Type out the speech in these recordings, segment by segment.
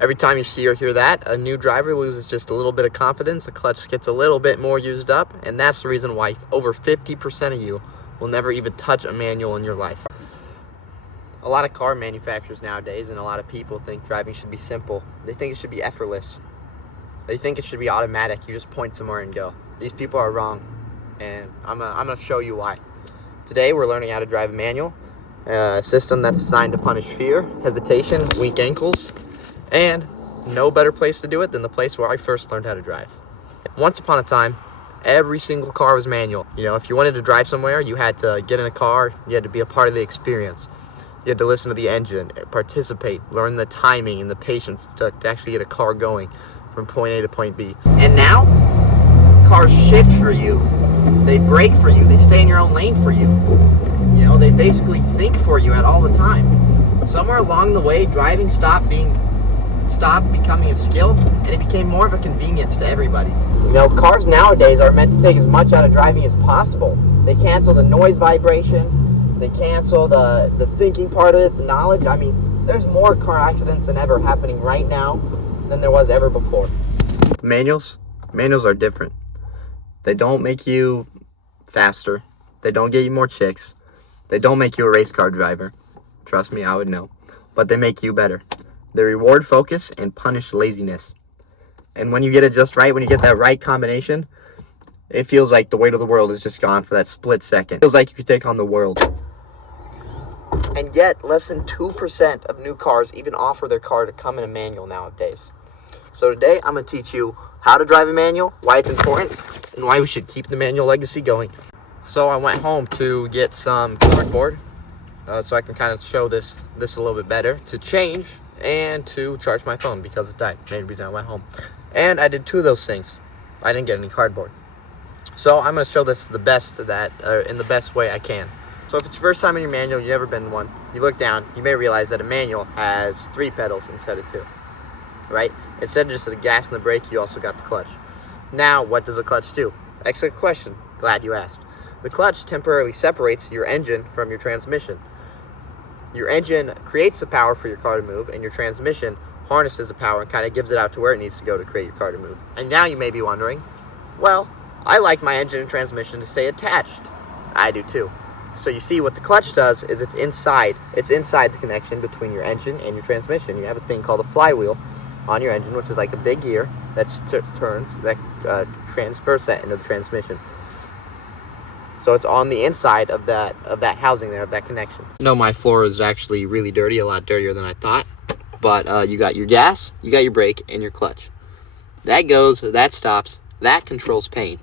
Every time you see or hear that, a new driver loses just a little bit of confidence, the clutch gets a little bit more used up, and that's the reason why over 50% of you will never even touch a manual in your life. A lot of car manufacturers nowadays and a lot of people think driving should be simple. They think it should be effortless. They think it should be automatic. You just point somewhere and go. These people are wrong, and I'm gonna show you why. Today we're learning how to drive a manual, a system that's designed to punish fear, hesitation, weak ankles, and no better place to do it than the place where I first learned how to drive. Once upon a time, every single car was manual. You know, if you wanted to drive somewhere, you had to get in a car, you had to be a part of the experience. You had to listen to the engine, participate, learn the timing and the patience it took to actually get a car going from point A to point B. And now, cars shift for you. They brake for you. They stay in your own lane for you. You know, they basically think for you at all the time. Somewhere along the way, driving stopped becoming a skill, and it became more of a convenience to everybody. You know, cars nowadays are meant to take as much out of driving as possible. They cancel the noise vibration, they cancel the thinking part of it, the knowledge. I mean, there's more car accidents than ever happening right now than there was ever before. Manuals are different. They don't make you faster. They don't get you more chicks. They don't make you a race car driver. Trust me, I would know. But they make you better. They reward focus and punish laziness. And when you get it just right, when you get that right combination, it feels like the weight of the world is just gone for that split second. It feels like you could take on the world. And yet, less than 2% of new cars even offer their car to come in a manual nowadays. So today, I'm going to teach you how to drive a manual, why it's important, and why we should keep the manual legacy going. So I went home to get some cardboard so I can kind of show this a little bit better, to change and to charge my phone because it died. Main reason I went home. And I did two of those things. I didn't get any cardboard. So I'm going to show this the best of that in the best way I can. So if it's your first time in your manual, you've never been in one, you look down, you may realize that a manual has 3 pedals instead of 2. Right? Instead of just the gas and the brake, you also got the clutch. Now, what does a clutch do? Excellent question. Glad you asked. The clutch temporarily separates your engine from your transmission. Your engine creates the power for your car to move, and your transmission harnesses the power and kind of gives it out to where it needs to go to create your car to move. And now you may be wondering, well, I like my engine and transmission to stay attached. I do too. So you see what the clutch does is it's inside the connection between your engine and your transmission. You have a thing called a flywheel on your engine, which is like a big gear that's turned, that transfers that into the transmission. So it's on the inside of that housing there, of that connection. No, my floor is actually really dirty, a lot dirtier than I thought. But you got your gas, you got your brake, and your clutch. That goes, that stops, that controls pain.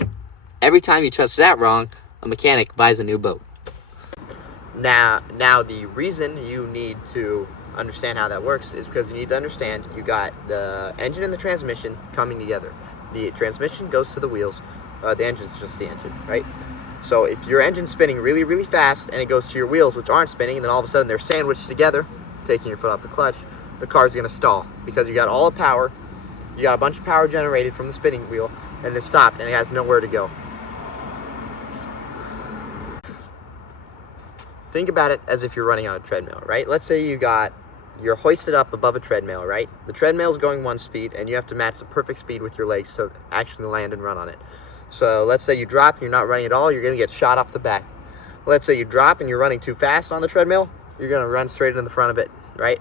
Every time you touch that wrong, a mechanic buys a new boat. Now the reason you need to understand how that works is because you need to understand you got the engine and the transmission coming together. The transmission goes to the wheels. The engine's just the engine, right? So if your engine's spinning really, really fast and it goes to your wheels, which aren't spinning, and then all of a sudden they're sandwiched together, taking your foot off the clutch, the car's going to stall because you got all the power, you got a bunch of power generated from the spinning wheel, and it stopped and it has nowhere to go. Think about it as if you're running on a treadmill, right? Let's say you're hoisted up above a treadmill, right? The treadmill is going one speed, and you have to match the perfect speed with your legs to actually land and run on it. So let's say you drop and you're not running at all, you're going to get shot off the back. Let's say you drop and you're running too fast on the treadmill, you're going to run straight into the front of it, right?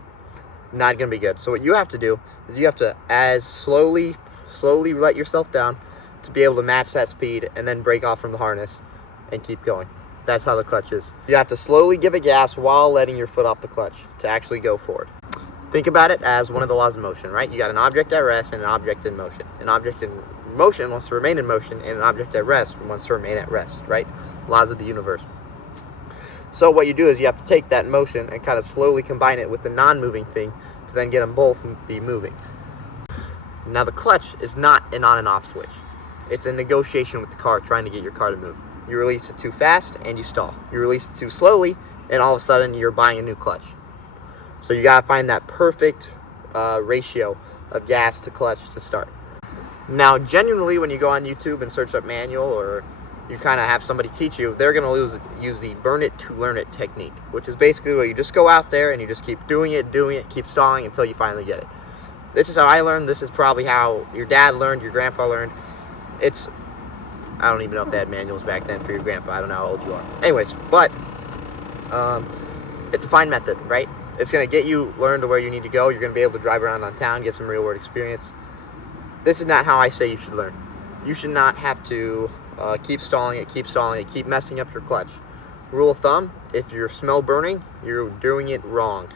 Not going to be good. So what you have to do is you have to slowly let yourself down to be able to match that speed and then break off from the harness and keep going. That's how the clutch is. You have to slowly give it gas while letting your foot off the clutch to actually go forward. Think about it as one of the laws of motion, right? You got an object at rest and an object in motion. An object in motion wants to remain in motion, and an object at rest wants to remain at rest, right? Laws of the universe. So what you do is you have to take that motion and kind of slowly combine it with the non-moving thing to then get them both be moving. Now the clutch is not an on and off switch. It's a negotiation with the car trying to get your car to move. You release it too fast and you stall. You release it too slowly and all of a sudden you're buying a new clutch. So you gotta find that perfect ratio of gas to clutch to start. Now, genuinely, when you go on YouTube and search up manual, or you kind of have somebody teach you, they're going to use the burn it to learn it technique, which is basically where you just go out there and you just keep doing it, keep stalling until you finally get it. This is how I learned. This is probably how your dad learned, your grandpa learned. I don't even know if they had manuals back then for your grandpa. I don't know how old you are. Anyways, but it's a fine method, right? It's going to get you learn to where you need to go. You're going to be able to drive around on town, get some real-world experience. This is not how I say you should learn. You should not have to keep stalling it, keep messing up your clutch. Rule of thumb, if you smell burning, you're doing it wrong.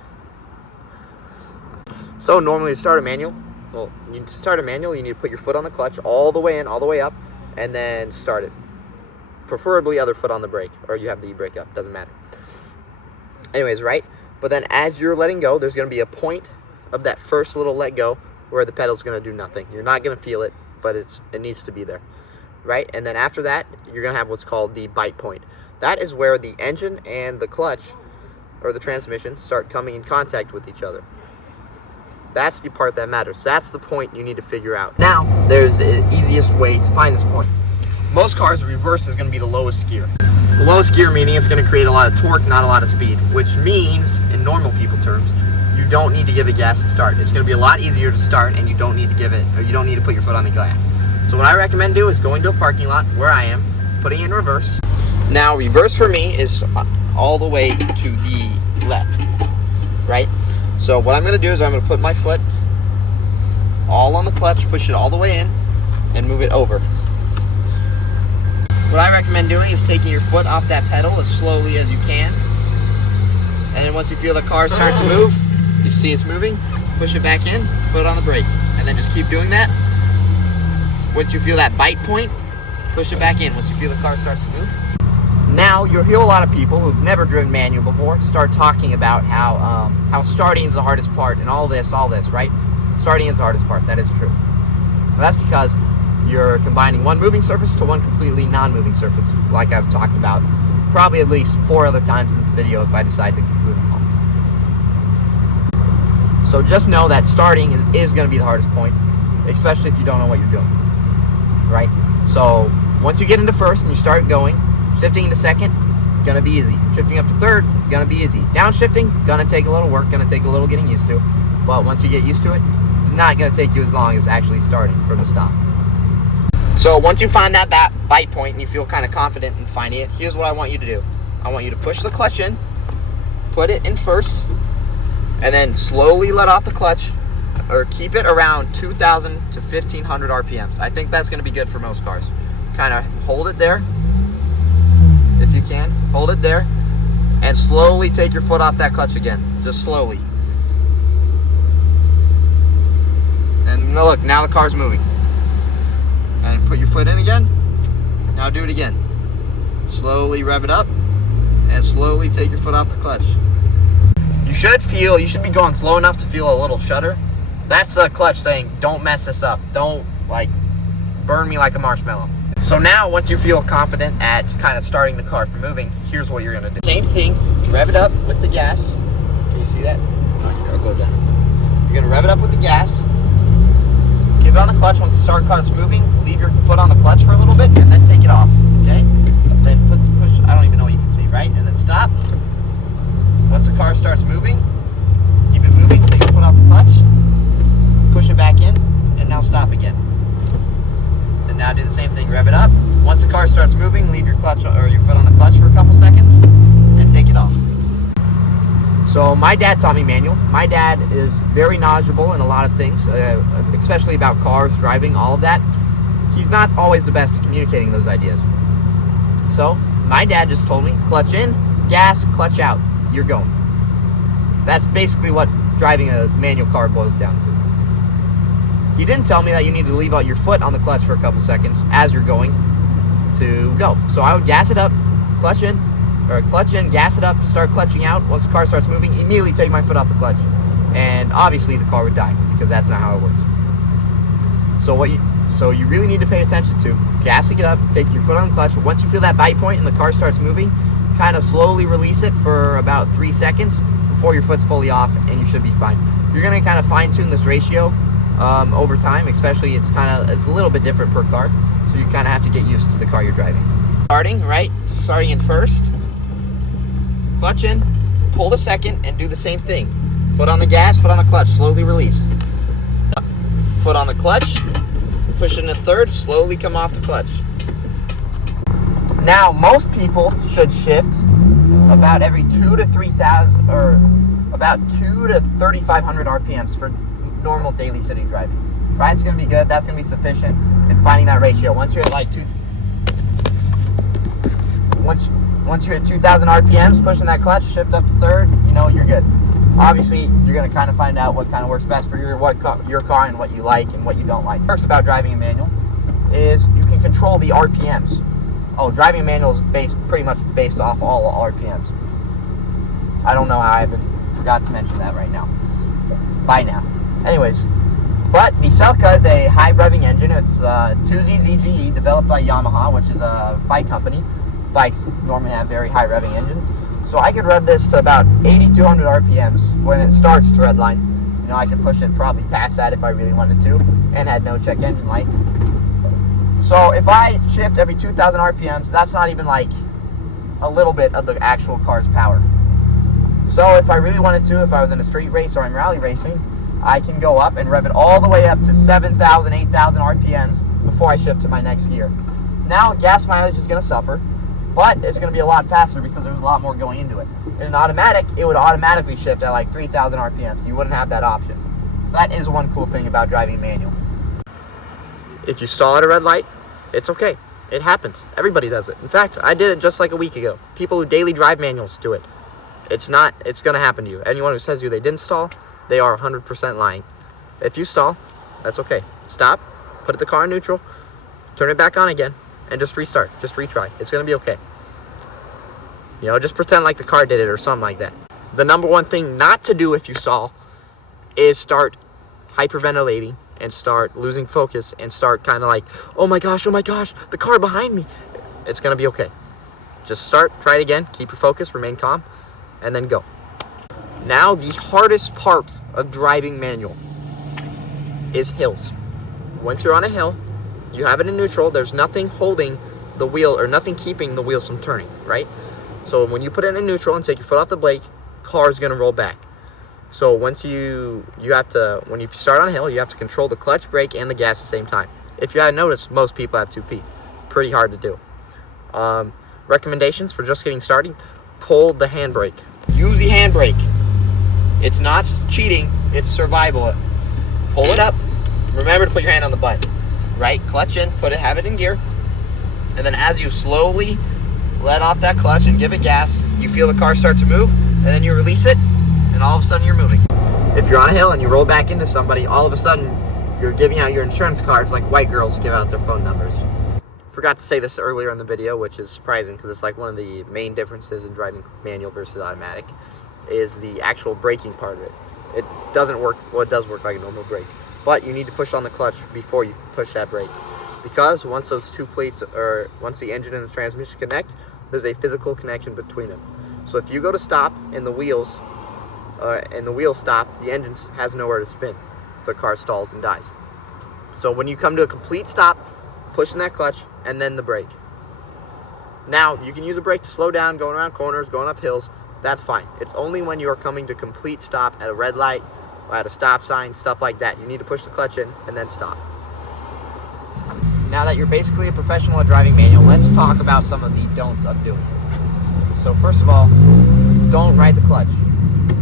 So normally to start a manual, you need to put your foot on the clutch all the way in, all the way up, and then start it. Preferably other foot on the brake, or you have the brake up, doesn't matter. Anyways, right? But then as you're letting go, there's going to be a point of that first little let go where the pedal's going to do nothing. You're not going to feel it, but it needs to be there, right? And then after that, you're going to have what's called the bite point. That is where the engine and the clutch, or the transmission, start coming in contact with each other. That's the part that matters. That's the point you need to figure out. Now, there's the easiest way to find this point. Most cars, reverse is going to be the lowest gear. The lowest gear meaning it's going to create a lot of torque, not a lot of speed, which means, in normal people terms, you don't need to give it gas to start. It's going to be a lot easier to start, and you don't need to put your foot on the gas. So what I recommend do is going to a parking lot where I am, putting in reverse. Now, reverse for me is all the way to the left, right? So what I'm going to do is I'm going to put my foot all on the clutch, push it all the way in, and move it over. What I recommend doing is taking your foot off that pedal as slowly as you can. And then once you feel the car start to move, you see it's moving, push it back in, foot on the brake. And then just keep doing that. Once you feel that bite point, push it back in once you feel the car starts to move. Now, you'll hear a lot of people who've never driven manual before start talking about how starting is the hardest part and all this, right? Starting is the hardest part. That is true. Well, that's because you're combining one moving surface to one completely non-moving surface, like I've talked about probably at least 4 other times in this video if I decide to conclude them all. So just know that starting is going to be the hardest point, especially if you don't know what you're doing, right? So once you get into first and you start going, shifting into second, gonna be easy. Shifting up to third, gonna be easy. Downshifting, gonna take a little work, gonna take a little getting used to. But once you get used to it, it's not gonna take you as long as actually starting from the stop. So once you find that bite point and you feel kind of confident in finding it, here's what I want you to do. I want you to push the clutch in, put it in first, and then slowly let off the clutch, or keep it around 2,000 to 1,500 RPMs. I think that's gonna be good for most cars. Kind of hold it there. If you can, hold it there, and slowly take your foot off that clutch again, just slowly. And look, now the car's moving. And put your foot in again, now do it again. Slowly rev it up, and slowly take your foot off the clutch. You should be going slow enough to feel a little shudder. That's the clutch saying, don't mess this up, don't burn me like a marshmallow. So now, once you feel confident at kind of starting the car from moving, here's what you're going to do. Same thing, rev it up with the gas. Can you see that? I'll go down. You're going to rev it up with the gas. Give it on the clutch. Once the car's moving, leave your foot on the clutch for a little bit, and then take it off, okay? Then push, I don't even know what you can see, right? And then stop. Once the car starts moving, keep it moving, take your foot off the clutch, push it back in, and now stop again. And now do the same thing, rev it up. Once the car starts moving, leave your clutch or your foot on the clutch for a couple seconds and take it off. So my dad taught me manual. My dad is very knowledgeable in a lot of things, especially about cars, driving, all of that. He's not always the best at communicating those ideas. So my dad just told me, clutch in, gas, clutch out, you're going. That's basically what driving a manual car boils down to. He didn't tell me that you need to leave out your foot on the clutch for a couple seconds as you're going to go. So I would gas it up, clutch in, gas it up, start clutching out. Once the car starts moving, immediately take my foot off the clutch. And obviously the car would die because that's not how it works. So you really need to pay attention to gassing it up, taking your foot on the clutch. Once you feel that bite point and the car starts moving, kind of slowly release it for about 3 seconds before your foot's fully off, and you should be fine. You're going to kind of fine-tune this ratio over time, especially it's a little bit different per car, so you kind of have to get used to the car you're driving. Starting in first, clutch in, pull to second, and do the same thing. Foot on the gas, foot on the clutch, slowly release. foot on the clutch, push it in third, slowly come off the clutch. Now, most people should shift about every 2 to 3,000, or about 2 to 3,500 RPMs for normal daily city driving. Right, it's going to be good. That's going to be sufficient in finding that ratio. Once you're at like once you're at 2,000 RPMs, pushing that clutch, shift up to third, you know, you're good. Obviously, you're going to kind of find out what kind of works best for your car and what you like and what you don't like. What works about driving a manual is you can control the RPMs. Oh, driving a manual is pretty much based off all RPMs. I don't know how I forgot to mention that right now. By now. Anyways, but the Celica is a high revving engine. It's 2ZZGE, developed by Yamaha, which is a bike company. Bikes normally have very high revving engines. So I could rev this to about 8,200 RPMs when it starts to redline. You know, I could push it probably past that if I really wanted to, and had no check engine light. So if I shift every 2,000 RPMs, that's not even like a little bit of the actual car's power. So if I really wanted to, if I was in a street race or in rally racing, I can go up and rev it all the way up to 7,000, 8,000 RPMs before I shift to my next gear. Now, gas mileage is going to suffer, but it's going to be a lot faster because there's a lot more going into it. In an automatic, it would automatically shift at like 3,000 RPMs. You wouldn't have that option. So that is one cool thing about driving manual. If you stall at a red light, it's okay. It happens. Everybody does it. In fact, I did it just like a week ago. People who daily drive manuals do it. It's going to happen to you. Anyone who says to you they didn't stall, they are 100% lying. If you stall, that's okay. Stop, put the car in neutral, turn it back on again, and just restart. Just retry. It's going to be okay. You know, just pretend like the car did it or something like that. The number one thing not to do if you stall is start hyperventilating and start losing focus and start kind of like, oh my gosh, the car behind me. It's going to be okay. Just start, try it again, keep your focus, remain calm, and then go. Now, the hardest part of driving manual is hills. Once you're on a hill, you have it in neutral, there's nothing holding the wheel or nothing keeping the wheels from turning, right? So when you put it in neutral and take your foot off the brake, car's going to roll back. So once when you start on a hill, you have to control the clutch, brake, and the gas at the same time. If you hadn't noticed, most people have 2 feet. Pretty hard to do. Recommendations for just getting started: pull the handbrake. Use the handbrake. It's not cheating, it's survival. Pull it up. Remember to put your hand on the button. Right? Clutch in, have it in gear. And then as you slowly let off that clutch and give it gas, you feel the car start to move, and then you release it, and all of a sudden you're moving. If you're on a hill and you roll back into somebody, all of a sudden you're giving out your insurance cards like white girls give out their phone numbers. Forgot to say this earlier in the video, which is surprising because it's like one of the main differences in driving manual versus automatic, is the actual braking part of it. It doesn't work, well, it does work like a normal brake, but you need to push on the clutch before you push that brake, because once those two plates, or once the engine and the transmission connect, there's a physical connection between them. So if you go to stop and the wheels stop, the engine has nowhere to spin, so the car stalls and dies. So when you come to a complete stop, pushing that clutch and then the brake. Now you can use a brake to slow down, going around corners, going up hills. That's fine. It's only when you are coming to complete stop at a red light, or at a stop sign, stuff like that. You need to push the clutch in and then stop. Now that you're basically a professional at driving manual, let's talk about some of the don'ts of doing it. So first of all, don't ride the clutch.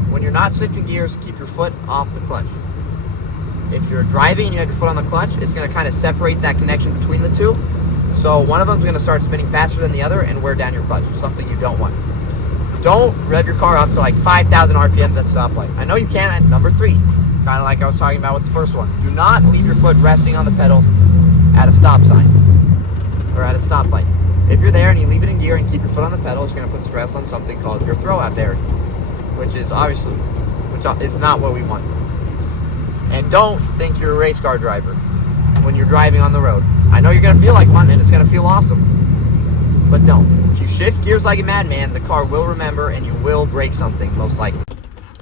When you're not switching gears, keep your foot off the clutch. If you're driving and you have your foot on the clutch, it's going to kind of separate that connection between the two. So one of them is going to start spinning faster than the other and wear down your clutch, something you don't want. Don't rev your car up to like 5,000 RPMs at stoplight. I know you can at number 3, kind of like I was talking about with the first one. Do not leave your foot resting on the pedal at a stop sign or at a stoplight. If you're there and you leave it in gear and keep your foot on the pedal, it's going to put stress on something called your throwout bearing, which is not what we want. And don't think you're a race car driver when you're driving on the road. I know you're going to feel like one and it's going to feel awesome, but don't. If you shift gears like a madman, the car will remember and you will break something, most likely.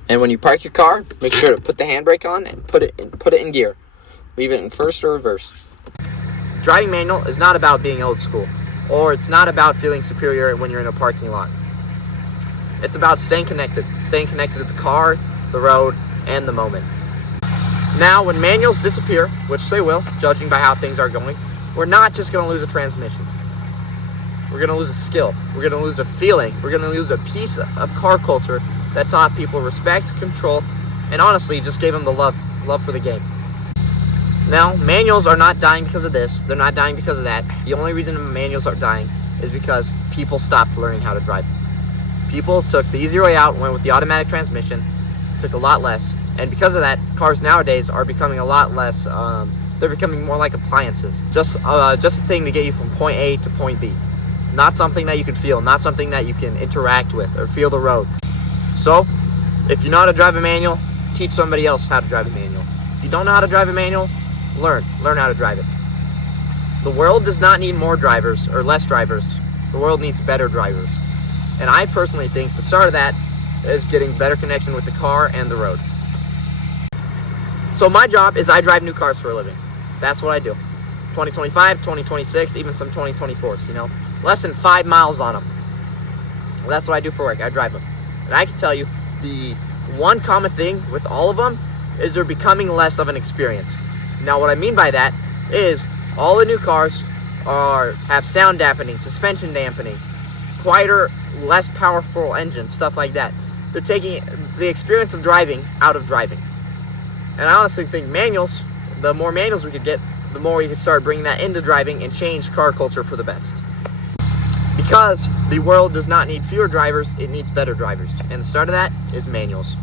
And when you park your car, make sure to put the handbrake on and put it in gear. Leave it in first or reverse. Driving manual is not about being old school, or it's not about feeling superior when you're in a parking lot. It's about staying connected to the car, the road, and the moment. Now, when manuals disappear, which they will, judging by how things are going, we're not just going to lose a transmission. We're going to lose a skill. We're going to lose a feeling. We're going to lose a piece of car culture that taught people respect, control, and honestly just gave them the love for the game. Now, manuals are not dying because of this. They're not dying because of that. The only reason manuals are dying is because people stopped learning how to drive. People took the easy way out, went with the automatic transmission, took a lot less, and because of that, cars nowadays are becoming a lot less, they're becoming more like appliances. Just a thing to get you from point A to point B. Not something that you can feel, not something that you can interact with or feel the road. So, if you know how to drive a manual, teach somebody else how to drive a manual. If you don't know how to drive a manual, learn how to drive it. The world does not need more drivers or less drivers. The world needs better drivers. And I personally think the start of that is getting better connection with the car and the road. So my job is I drive new cars for a living. That's what I do. 2025, 2026, even some 2024s, you know. Less than 5 miles on them. Well, that's what I do for work. I drive them. And I can tell you, the one common thing with all of them is they're becoming less of an experience. Now, what I mean by that is all the new cars have sound dampening, suspension dampening, quieter, less powerful engines, stuff like that. They're taking the experience of driving out of driving. And I honestly think manuals, the more manuals we could get, the more we could start bringing that into driving and change car culture for the best. Because the world does not need fewer drivers, it needs better drivers. And the start of that is manuals.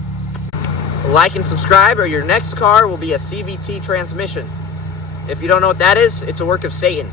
Like and subscribe, or your next car will be a CVT transmission. If you don't know what that is, it's a work of Satan.